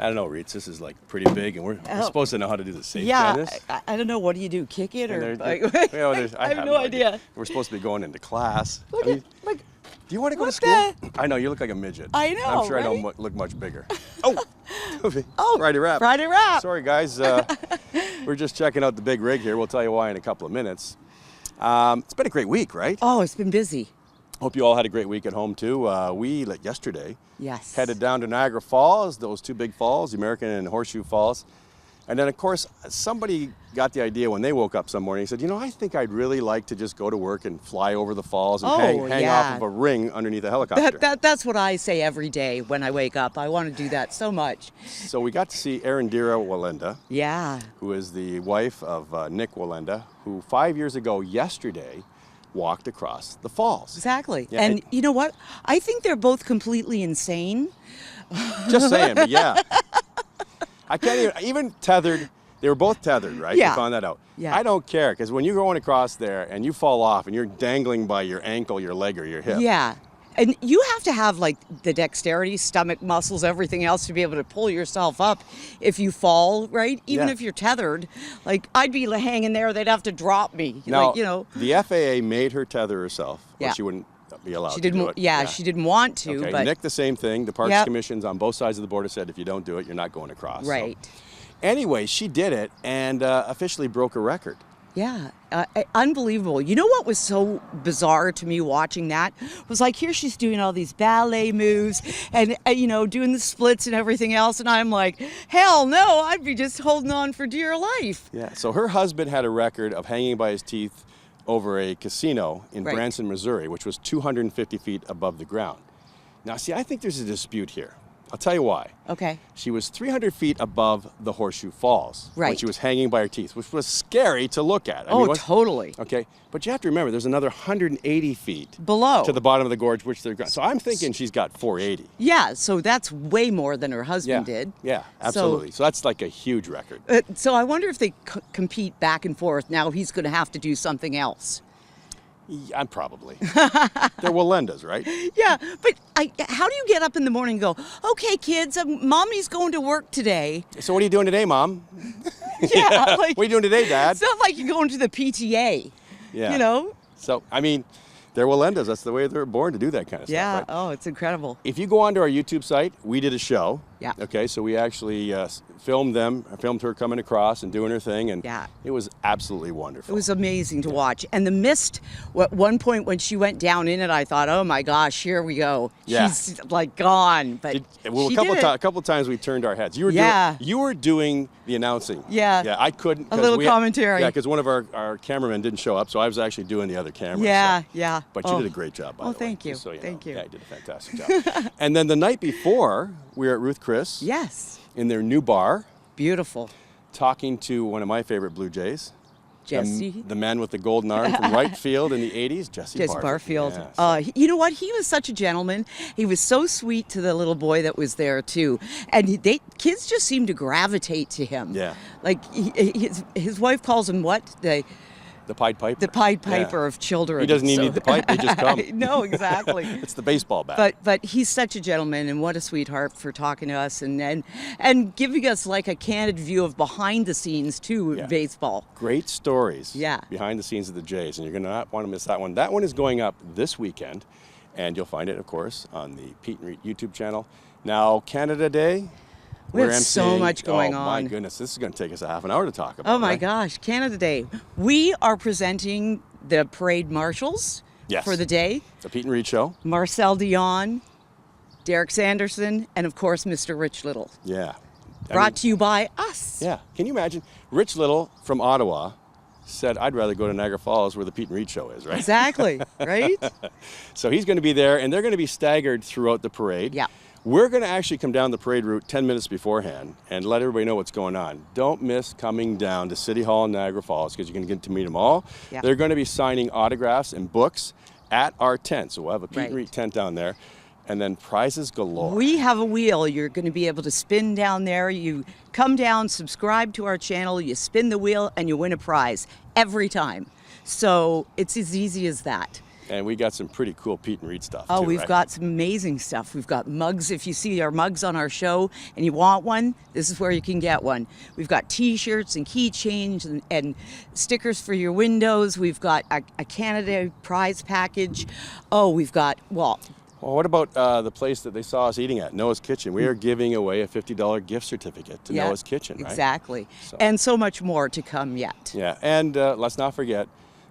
I don't know, Reeds. This is like pretty big, and we're supposed to know how to do the safe tennis. I don't know. What do you do? Kick it or? I have no idea. We're supposed to be going into class. Look do you want to go to school? I know, you look like a midget. I know, I'm sure right? I don't look much bigger. Friday wrap. Friday wrap. Sorry, guys. We're just checking out the big rig here. We'll tell you why in a couple of minutes. It's been a great week, right? Oh, it's been busy. Hope you all had a great week at home, too. We, like yesterday, Yes. headed down to Niagara Falls, those two big falls, the American and Horseshoe Falls. And then, of course, somebody got the idea when they woke up some morning. He said, I think I'd really like to just go to work and fly over the falls and hang off of a ring underneath a helicopter. That's what I say every day when I wake up. I want to do that so much. So we got to see Erendira Wallenda, who is the wife of Nick Wallenda, who 5 years ago yesterday walked across the falls. Exactly. Yeah, and you know what? I think they're both completely insane. Just saying, but yeah. I can't even tethered. They were both tethered, right? Yeah. We found that out. Yeah. I don't care, because when you're going across there and you fall off and you're dangling by your ankle, your leg, or your hip. Yeah. And you have to have like the dexterity, stomach muscles, everything else to be able to pull yourself up if you fall, right? Even if you're tethered, like I'd be hanging there, they'd have to drop me. Now, like, the FAA made her tether herself. Or she wouldn't be allowed she to didn't, do it. Yeah, she didn't want to. Okay, but Nick, the same thing. The Parks Commissions on both sides of the border said if you don't do it, you're not going across. Right. So, anyway, she did it and officially broke a record. Yeah, unbelievable. You know what was so bizarre to me watching that? Was like, here she's doing all these ballet moves and, doing the splits and everything else. And I'm like, hell no, I'd be just holding on for dear life. Yeah, so her husband had a record of hanging by his teeth over a casino in Branson, Missouri, which was 250 feet above the ground. Now, see, I think there's a dispute here. I'll tell you why. Okay. She was 300 feet above the Horseshoe Falls when Right. she was hanging by her teeth, which was scary to look at. Totally. Okay, but you have to remember, there's another 180 feet below to the bottom of the gorge, which they're so I'm thinking she's got 480. Yeah, so that's way more than her husband did. Yeah, absolutely. So that's like a huge record. So I wonder if they compete back and forth. Now he's going to have to do something else. Yeah, probably. They're Wallendas, right? Yeah, but how do you get up in the morning and go, okay, kids, mommy's going to work today? So what are you doing today, Mom? Yeah. What are you doing today, Dad? It's not like you're going to the PTA. Yeah. So, I mean, they're Wallendas. That's the way they're born to do that kind of stuff. Right? Oh, it's incredible. If you go onto our YouTube site, we did a show. Yeah. Okay, so we actually filmed her coming across and doing her thing, and it was absolutely wonderful. It was amazing to watch. And the mist, at one point when she went down in it, I thought, oh my gosh, here we go. Yeah. She's like gone. But a couple of times we turned our heads. You were doing the announcing. Yeah. Yeah, I couldn't. A little commentary. Yeah, because one of our cameramen didn't show up, so I was actually doing the other camera. Yeah. But you did a great job, by the way. Thank you. So, thank you. Yeah, you did a fantastic job. And then the night before, we were at Ruth Chris. Yes. In their new bar. Beautiful. Talking to one of my favorite Blue Jays. Jesse. The man with the golden arm from right field in the 80s, Jesse Barfield. Yeah, you know what? He was such a gentleman. He was so sweet to the little boy that was there, too. And kids just seemed to gravitate to him. Yeah. Like, his wife calls him what? The Pied Piper. The Pied Piper of children. He doesn't even need the pipe, they just come. No, exactly. It's the baseball bat. But he's such a gentleman, and what a sweetheart for talking to us and giving us like a candid view of behind the scenes too of baseball. Great stories behind the scenes of the Jays, and you're going to not want to miss that one. That one is going up this weekend, and you'll find it, of course, on the Peet and Reet YouTube channel. Now, Canada Day. We have so much going on. Oh, my goodness. This is going to take us a half an hour to talk about. Oh, my gosh. Canada Day. We are presenting the parade marshals for the day. The Peet and Reet Show. Marcel Dion, Derek Sanderson, and, of course, Mr. Rich Little. Yeah. Brought to you by us. Yeah. Can you imagine? Rich Little from Ottawa said, I'd rather go to Niagara Falls where the Peet and Reet Show is, right? Exactly. Right? So he's going to be there, and they're going to be staggered throughout the parade. Yeah. We're going to actually come down the parade route 10 minutes beforehand and let everybody know what's going on. Don't miss coming down to City Hall in Niagara Falls because you're going to get to meet them all. Yeah. They're going to be signing autographs and books at our tent. So we'll have a Peet and Reet tent down there. And then prizes galore. We have a wheel. You're going to be able to spin down there. You come down, subscribe to our channel, you spin the wheel, and you win a prize every time. So it's as easy as that. And we got some pretty cool Peet and Reet stuff, Oh, too, we've right? got some amazing stuff. We've got mugs. If you see our mugs on our show and you want one, this is where you can get one. We've got T-shirts and keychains and stickers for your windows. We've got a Canada prize package. Oh, we've got, Well, what about the place that they saw us eating at, Noah's Kitchen? We are giving away a $50 gift certificate to Noah's Kitchen, right? Exactly. And so much more to come yet. Yeah, and let's not forget,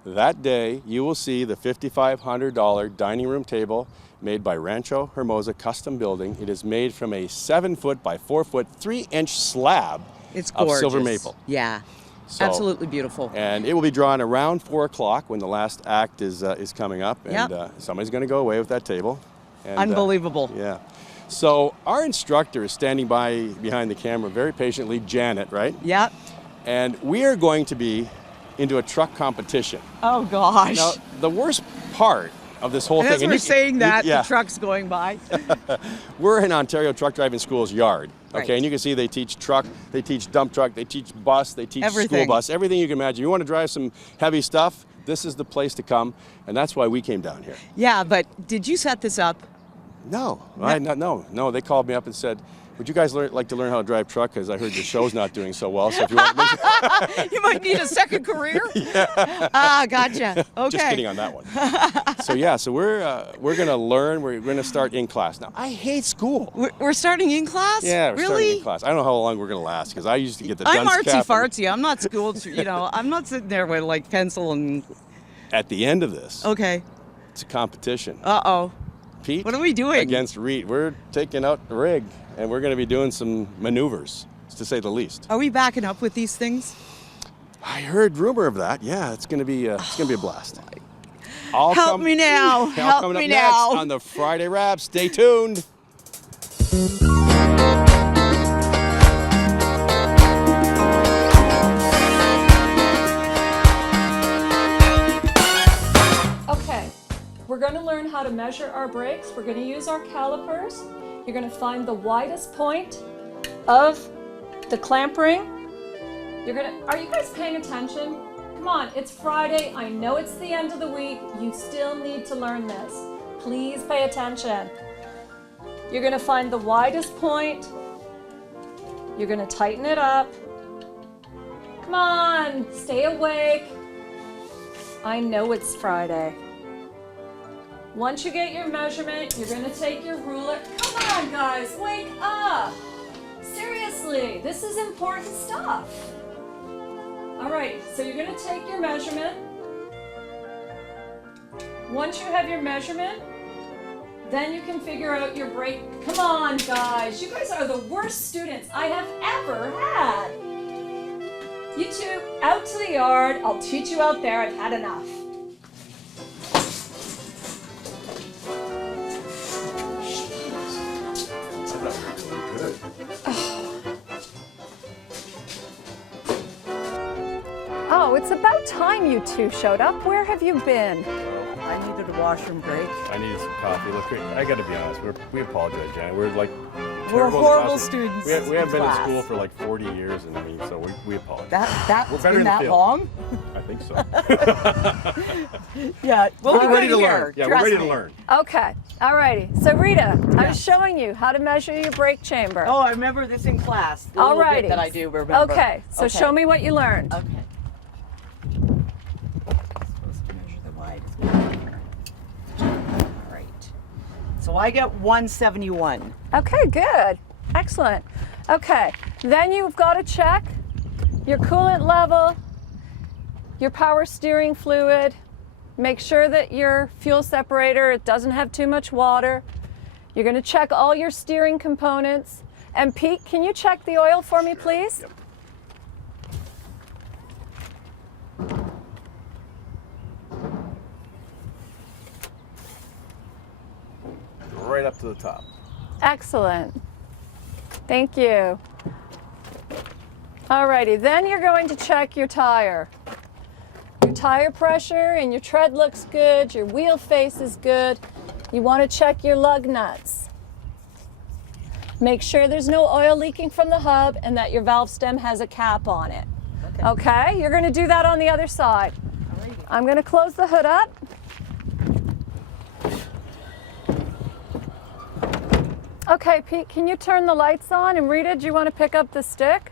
that day you will see the $5,500 dining room table made by Rancho Hermosa Custom Building. It is made from a 7-foot by 4-foot, 3-inch slab It's of gorgeous. silver maple. Yeah. So, absolutely beautiful. And it will be drawn around 4 o'clock when the last act is coming up. And somebody's going to go away with that table. And, Unbelievable. Yeah. So our instructor is standing behind the camera very patiently, Janet, right? Yep. And we are going to be into a truck competition. Oh, gosh. Now, the worst part of this whole As thing... we're saying that, yeah, the truck's going by. we're in Ontario Truck Driving School's yard, okay? Right. And you can see they teach truck, they teach dump truck, they teach bus, they teach school Everything. bus, everything you can imagine. You want to drive some heavy stuff, this is the place to come, and that's why we came down here. Yeah, but did you set this up? No, no. They called me up and said, would you guys like to learn how to drive truck? Because I heard your show's not doing so well. So if you want to make You might need a second career? Yeah. Ah, gotcha. Okay. Just kidding on that one. So we're going to learn. We're going to start in class. Now, I hate school. We're starting in class? Yeah, we're starting really? in class. I don't know how long we're going to last because I used to get the I'm dunce cap. artsy-fartsy. I'm not schooled, I'm not sitting there with like pencil and... At the end of this, Okay. it's a competition. Uh-oh. Pete, What are we doing? against Reet. We're taking out the rig, and we're going to be doing some maneuvers, to say the least. Are we backing up with these things? I heard rumor of that. Yeah, it's going to be a blast. Help me now. Help coming me up now. next on the Friday Wrap. Stay tuned. Okay, we're going to learn how to measure our brakes. We're going to use our calipers. You're going to find the widest point of the clamp ring. Are you guys paying attention? Come on, it's Friday. I know it's the end of the week. You still need to learn this. Please pay attention. You're going to find the widest point. You're going to tighten it up. Come on, stay awake. I know it's Friday. Once you get your measurement, you're going to take your ruler. Come on, guys, wake up. Seriously, this is important stuff. All right, so you're going to take your measurement. Once you have your measurement, then you can figure out your brake. Come on, guys. You guys are the worst students I have ever had. You two, out to the yard. I'll teach you out there. I've had enough. Oh, it's about time you two showed up. Where have you been? I needed a washroom break. I needed some coffee. Look, I got to be honest. We apologize, Janet. We're like We're terrible horrible classes. students. We haven't been in class. school for like 40 years, and I mean, so we apologize. That's We're better been in the that field. long? I think so. Yeah. We're be ready to here. learn. Yeah, we're Trust ready me. to learn. Okay, alrighty. So Rita, I was showing you how to measure your brake chamber. Oh, I remember this in class. The little bit Alrighty. that I do remember. Okay, so show me what you learned. Okay. Supposed to measure the widest point here. All right. So I get 171. Okay, good. Excellent. Okay, then you've got to check your coolant level, your power steering fluid. Make sure that your fuel separator, it doesn't have too much water. You're going to check all your steering components. And Pete, can you check the oil for me, please? Yep. Right up to the top. Excellent. Thank you. Alrighty, then you're going to check your tire. Your tire pressure and your tread looks good, your wheel face is good. You want to check your lug nuts. Make sure there's no oil leaking from the hub and that your valve stem has a cap on it. Okay, you're going to do that on the other side. Alrighty. I'm going to close the hood up. Okay, Pete, can you turn the lights on? And Rita, do you want to pick up the stick?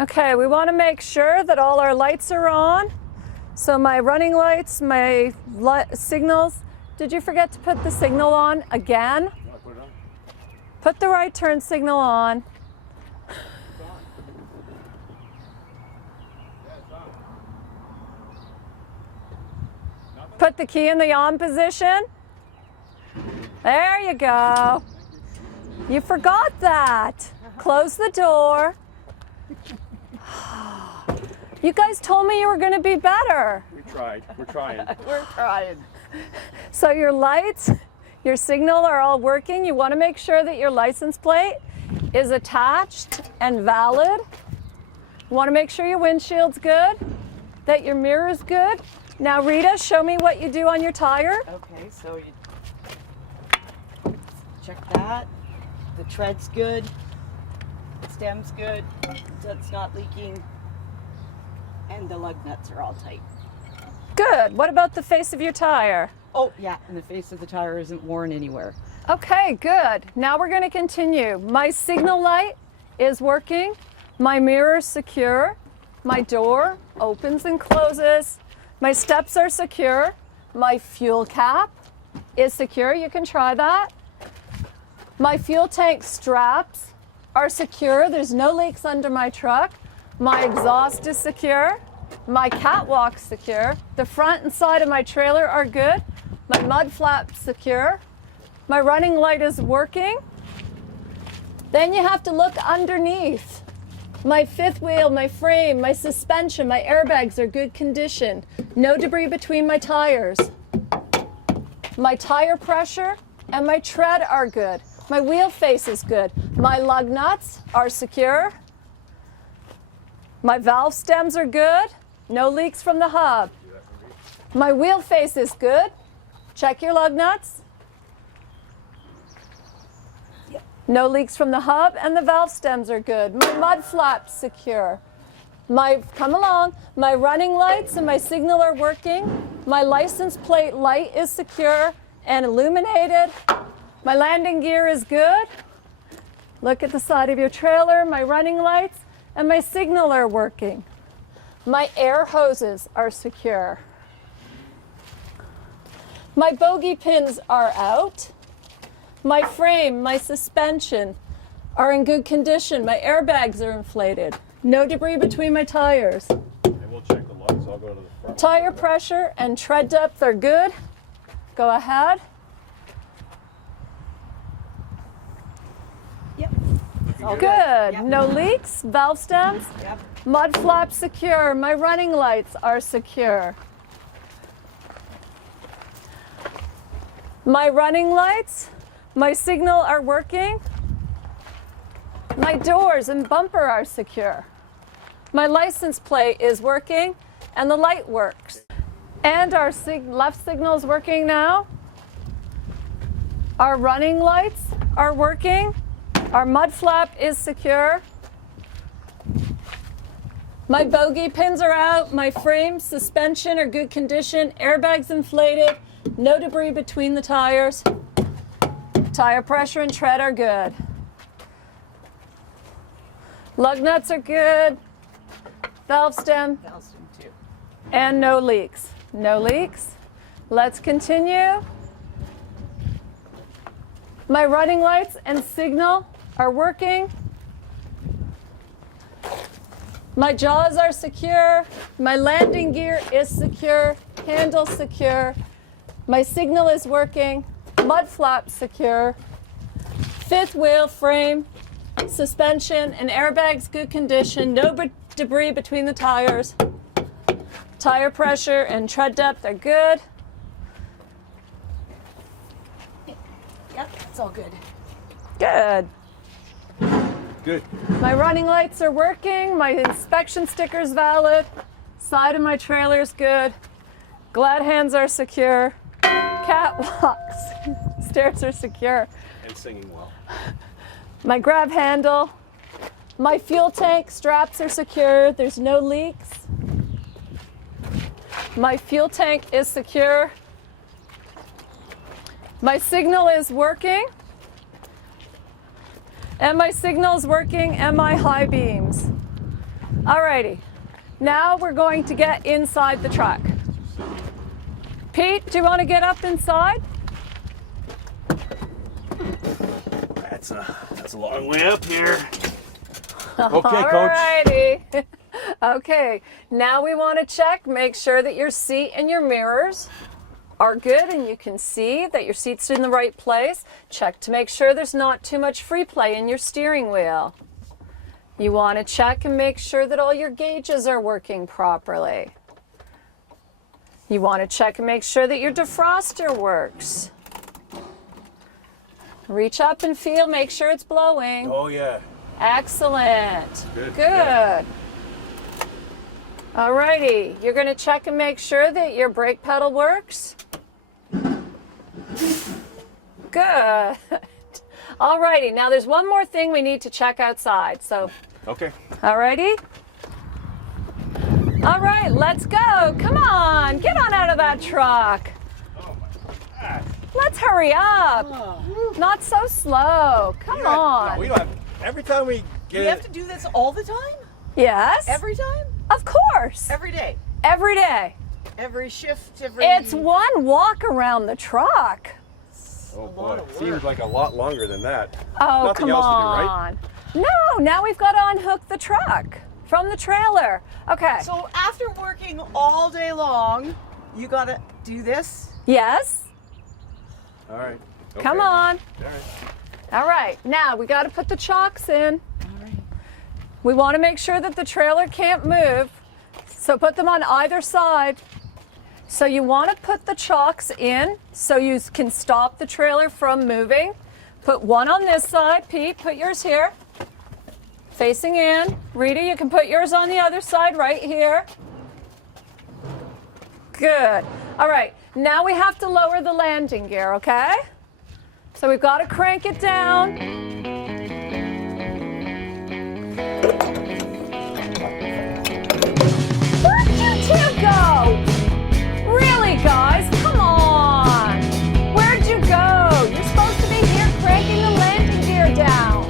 Okay, we want to make sure that all our lights are on. So my running lights, my signals. Did you forget to put the signal on again? You want to put it on? Put the right turn signal on. Put the key in the on position. There you go. You forgot that. Close the door. You guys told me you were going to be better. We tried. We're trying. We're trying. So your lights, your signal are all working. You want to make sure that your license plate is attached and valid. You want to make sure your windshield's good, that your mirror's good. Now, Rita, show me what you do on your tire. Okay, so you check that. The tread's good. Stem's good. So it's not leaking. And the lug nuts are all tight. Good. What about the face of your tire? Oh, yeah, and the face of the tire isn't worn anywhere. Okay, good. Now we're going to continue. My signal light is working. My mirror's secure. My door opens and closes. My steps are secure. My fuel cap is secure. You can try that. My fuel tank straps are secure. There's no leaks under my truck. My exhaust is secure. My catwalk's secure. The front and side of my trailer are good. My mud flap's secure. My running light is working. Then you have to look underneath. My fifth wheel, my frame, my suspension, my airbags are good condition. No debris between my tires. My tire pressure and my tread are good. My wheel face is good. My lug nuts are secure. My valve stems are good. No leaks from the hub. My wheel face is good. Check your lug nuts. No leaks from the hub, and the valve stems are good. My mud flap's secure. Come along. My running lights and my signal are working. My license plate light is secure and illuminated. My landing gear is good. Look at the side of your trailer. My running lights and my signal are working. My air hoses are secure. My bogey pins are out. My frame, my suspension are in good condition. My airbags are inflated. No debris between my tires. And we'll check the lugs. I'll go to the front. Tire pressure and tread depth are good. Go ahead. Yep. It's all Good. Yep. No leaks. Valve stems. Yep. Mud flap secure. My running lights are secure. My running lights, my signal are working. My doors and bumper are secure. My license plate is working and the light works. And our left signal is working now. Our running lights are working. Our mud flap is secure. My bogey pins are out. My frame, suspension are good condition. Airbags inflated. No debris between the tires. Tire pressure and tread are good. Lug nuts are good. Valve stem. Valve stem too. And no leaks. No leaks. Let's continue. My running lights and signal are working. My jaws are secure. My landing gear is secure. Handle secure. My signal is working. Mud flap secure. Fifth wheel frame, suspension, and airbags good condition. No debris between the tires. Tire pressure and tread depth are good. Yep, it's all good. Good. Good. My running lights are working. My inspection sticker's valid. Side of my trailer's good. Glad hands are secure. Catwalks. Stairs are secure. And singing well. My grab handle. My fuel tank straps are secure. There's no leaks. My fuel tank is secure. My signal is working. And my signal is working and my high beams. Alrighty, now we're going to get inside the truck. Pete, do you want to get up inside? That's a long way up here. Okay, Coach. Alrighty. Okay, now we want to check, make sure that your seat and your mirrors are good and you can see that your seat's in the right place. Check to make sure there's not too much free play in your steering wheel. You want to check and make sure that all your gauges are working properly. You want to check and make sure that your defroster works. Reach up and feel, make sure it's blowing. Oh yeah. Excellent. Good. Good. Alrighty, you're going to check and make sure that your brake pedal works. Good. Alrighty, now there's one more thing we need to check outside. So, Okay. alrighty. All right, let's go. Come on, get on out of that truck. Oh my God. Let's hurry up. Not so slow. Come on. No, we don't have. Every time we get. We have to do this all the time? Yes. Every time? Of course. Every day? Every day. Every shift? Every... It's one walk around the truck. Oh boy, seems like a lot longer than that. Oh, Nothing come else on. to do, right? No, now we've got to unhook the truck from the trailer. Okay. So after working all day long, you gotta do this? Yes. All right. Okay. Come on. All right. All right. Now we got to put the chocks in. All right. We want to make sure that the trailer can't move. So put them on either side. So you want to put the chocks in so you can stop the trailer from moving. Put one on this side. Pete, put yours here. Facing in. Rita, you can put yours on the other side right here. Good. All right. Now we have to lower the landing gear, okay? So we've got to crank it down. Where'd you two go? Really, guys? Come on. Where'd you go? You're supposed to be here cranking the landing gear down.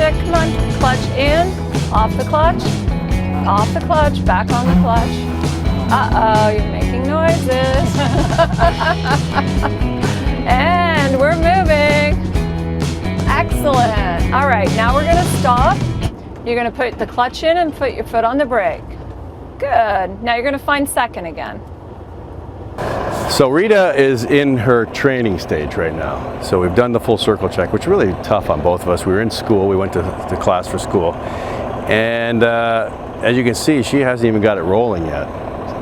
Come on, clutch in, off the clutch, back on the clutch. Uh-oh, you're making noises. And we're moving. Excellent. All right, now we're gonna stop. You're gonna put the clutch in and put your foot on the brake. Good. Now you're gonna find second again. So Rita is in her training stage right now. So we've done the full circle check, which is really tough on both of us. We were in school, we went to class for school. And as you can see, she hasn't even got it rolling yet.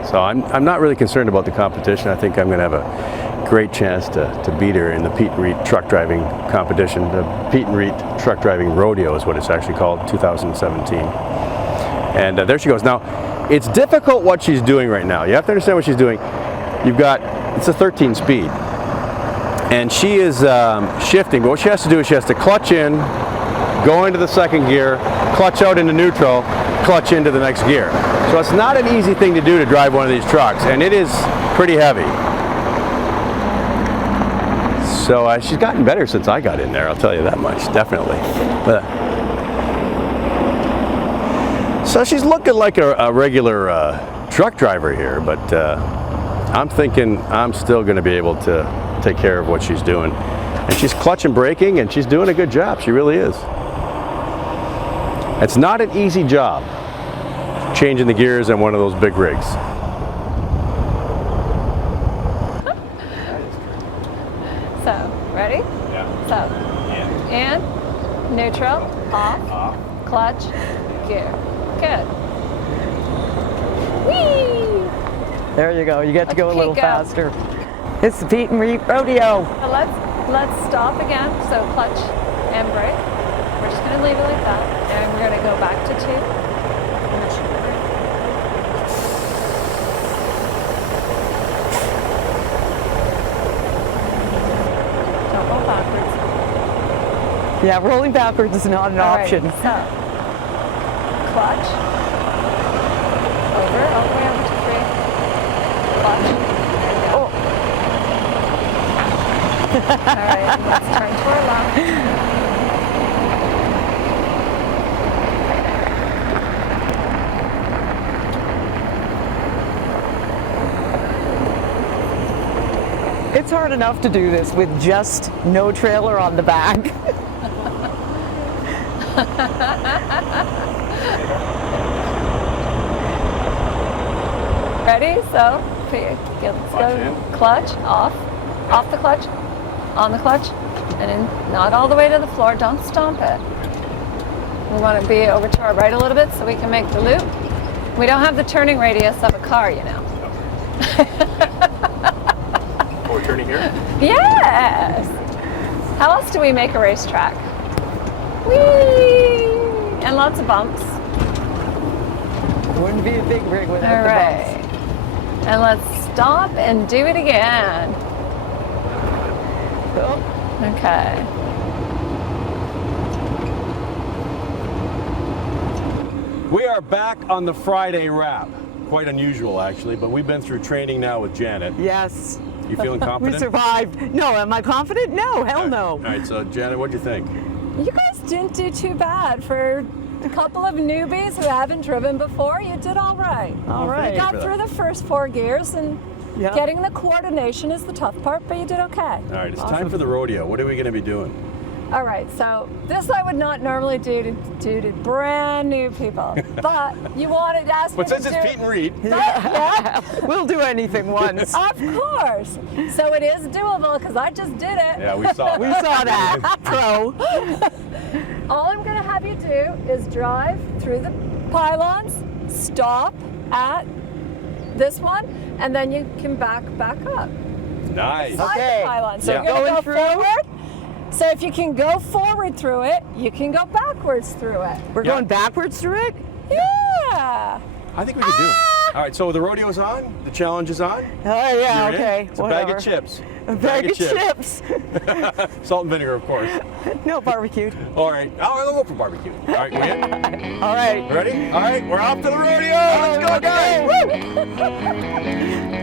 So I'm not really concerned about the competition. I think I'm gonna have a great chance to beat her in the Peet and Reet truck driving competition. The Peet and Reet Truck Driving Rodeo is what it's actually called, 2017. And there she goes. Now, it's difficult what she's doing right now. You have to understand what she's doing. You've got, it's a 13 speed, and she is shifting, but what she has to do is she has to clutch in, go into the second gear, clutch out into neutral, clutch into the next gear. So it's not an easy thing to do to drive one of these trucks, and it is pretty heavy. So she's gotten better since I got in there, I'll tell you that much, definitely. So she's looking like a regular truck driver here, but I'm thinking I'm still going to be able to take care of what she's doing. And she's clutch and braking, and she's doing a good job. She really is. It's not an easy job, changing the gears in one of those big rigs. So, ready? Yeah. So, in, neutral, off, clutch, gear. Good. Whee! There you go. You get to go a little go. faster. It's the Peet and Reet Rodeo. Let's Let's stop again. So clutch and brake. We're just going to leave it like that. And we're going to go back to 2. Don't roll backwards. Yeah, rolling backwards is not an option. Right, so, clutch. Over, all the way over to 3. Clutch. There you go. Oh. All right, let's turn to our left. It's hard enough to do this with just no trailer on the back. Ready? So, let's go. Clutch, off the clutch, on the clutch, and then not all the way to the floor. Don't stomp it. We want to be over to our right a little bit so we can make the loop. We don't have the turning radius of a car, you know. Oh, we're turning here? Yes! How else do we make a racetrack? Whee! And lots of bumps. Wouldn't be a big rig without All the right. And let's stop and do it again. bumps. Okay. We are back on the Friday wrap. Quite unusual, actually, but we've been through training now with Janet. Yes. You feeling We confident? survived. No, am I confident? No, hell no. All right, so Janet, what'd you think? You guys didn't do too bad for a couple of newbies who haven't driven before. You did all right. All You right. got through the first 4 gears, and Yeah. getting the coordination is the tough part, but you did okay. All right, it's time for the rodeo. What are we going to be doing? All right, so this I would not normally do to brand new people, but you wanted to ask me But since to it's do Peet and Reet, Yeah, We'll do anything once. of course. So it is doable because I just did it. yeah, we saw We that. saw that. Pro. All I'm going to have you do is drive through the pylons, stop at this one, and then you can back up. Nice. Side Okay. the pylon. So Yeah. you're going to Going go through? forward. So if you can go forward through it, you can go backwards through it. We're Yeah. going backwards through it? Yeah. I think we could do it. All right, so the rodeo's on. The challenge is on. Oh, yeah, You're in. okay. It's a whatever. bag of chips. A bag of chips. Salt and vinegar, of course. No, barbecued. All right. Oh, we'll go for barbecue. All right, we in? All right. Ready? All right, we're off to the rodeo. Let's go, guys. Woo!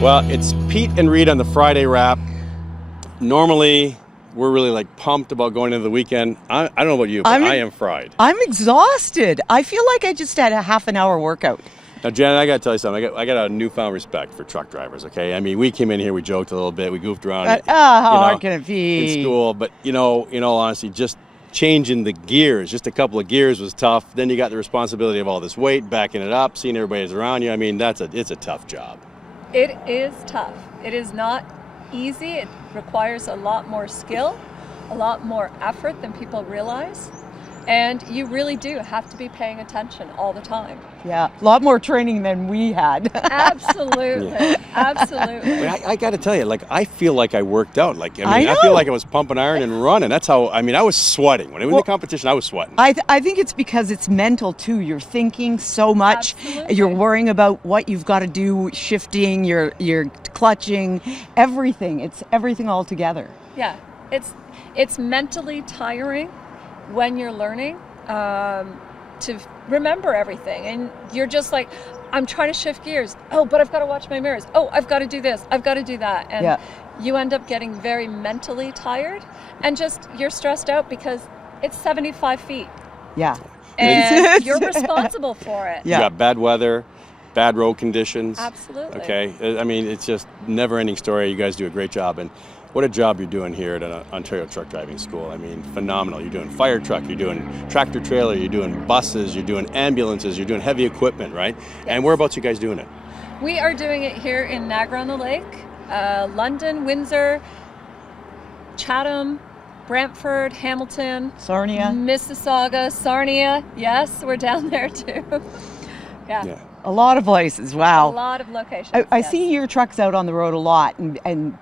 Well, it's Peet and Reet on the Friday wrap. Normally, we're really like pumped about going into the weekend. I don't know about you, but I am fried. I'm exhausted. I feel like I just had a half an hour workout. Now, Janet, I got to tell you something. I got a newfound respect for truck drivers, okay? I mean, we came in here, we joked a little bit, we goofed around. How hard can it be? In school, but, in all honesty, just changing the gears, just a couple of gears was tough. Then you got the responsibility of all this weight, backing it up, seeing everybody that's around you. I mean, it's a tough job. It is tough. It is not easy. It requires a lot more skill, a lot more effort than people realize. And you really do have to be paying attention all the time. Yeah, a lot more training than we had. Absolutely, absolutely. But I got to tell you, I feel like I worked out. I know. feel like I was pumping iron and running. That's how, I was sweating. When I was in the competition, I was sweating. I think it's because it's mental too. You're thinking so much. Absolutely. You're worrying about what you've got to do, shifting, you're clutching, everything. It's everything all together. Yeah, it's mentally tiring when you're learning to remember everything, and you're just like, I'm trying to shift gears. Oh, but I've got to watch my mirrors. Oh, I've got to do this. I've got to do that. And you end up getting very mentally tired, and just you're stressed out because it's 75 feet. Yeah. And you're responsible for it. You got bad weather, bad road conditions. Absolutely. Okay. It's just never-ending story. You guys do a great job, and what a job you're doing here at Ontario Truck Driving School. Phenomenal. You're doing fire truck, you're doing tractor trailer, you're doing buses, you're doing ambulances, you're doing heavy equipment, right? Yes. And whereabouts you guys doing it? We are doing it here in Niagara-on-the-Lake, London, Windsor, Chatham, Brantford, Hamilton, Sarnia, Mississauga, Sarnia. Yes, we're down there too. Yeah. A lot of places. Wow. A lot of locations. I see your trucks out on the road a lot, and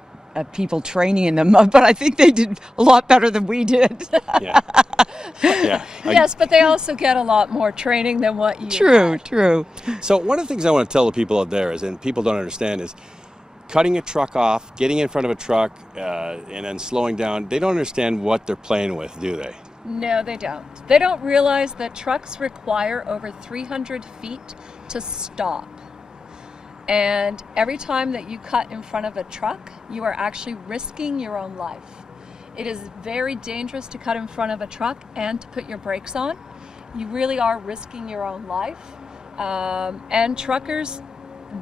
people training in them, but I think they did a lot better than we did. Yeah. Yes, but they also get a lot more training than what you True. So one of the things I want to tell the people out there is, and people don't understand, is cutting a truck off, getting in front of a truck, and then slowing down. They don't understand what they're playing with, do they? No, they don't. They don't realize that trucks require over 300 feet to stop. And every time that you cut in front of a truck, you are actually risking your own life. It is very dangerous to cut in front of a truck and to put your brakes on. You really are risking your own life. And truckers,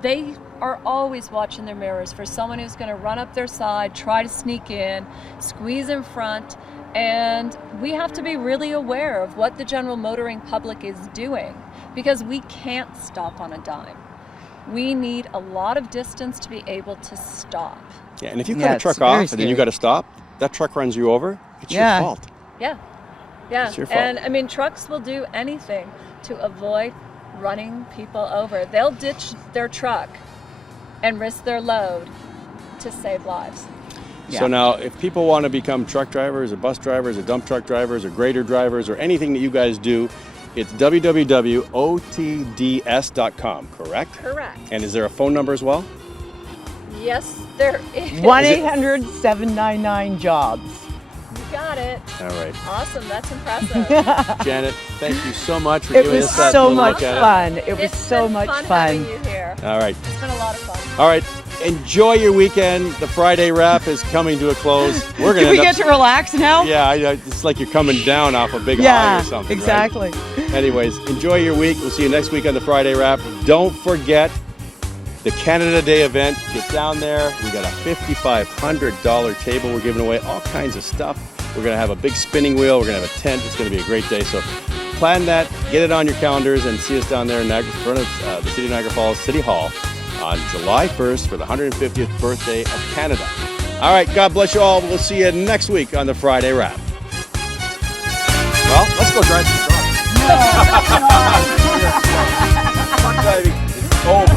they are always watching their mirrors for someone who's going to run up their side, try to sneak in, squeeze in front. And we have to be really aware of what the general motoring public is doing, because we can't stop on a dime. We need a lot of distance to be able to stop. Yeah, and if you cut a truck off and then you got to stop, that truck runs you over, it's your fault. Yeah. It's your fault. And trucks will do anything to avoid running people over. They'll ditch their truck and risk their load to save lives. Yeah. So now, if people want to become truck drivers or bus drivers or dump truck drivers or grader drivers or anything that you guys do, it's www.otds.com, correct? Correct. And is there a phone number as well? Yes, there is. 1-800-799-JOBS. You got it. All right. Awesome. That's impressive. Janet, thank you so much for giving us that. It was so much fun. It was so much fun. Having you here. All right. It's been a lot of fun. All right. Enjoy your weekend. The Friday wrap is coming to a close. Did we get to relax now? Yeah, it's like you're coming down off a big high or something. Exactly. Right? Anyways, enjoy your week. We'll see you next week on the Friday wrap. Don't forget the Canada Day event. Get down there. We got a $5,500 table. We're giving away all kinds of stuff. We're going to have a big spinning wheel. We're going to have a tent. It's going to be a great day. So plan that. Get it on your calendars and see us down there in front of the City of Niagara Falls City Hall on July 1st for the 150th birthday of Canada. All right, God bless you all. We'll see you next week on the Friday wrap. Well, let's go drive some trucks. Truck driving is over.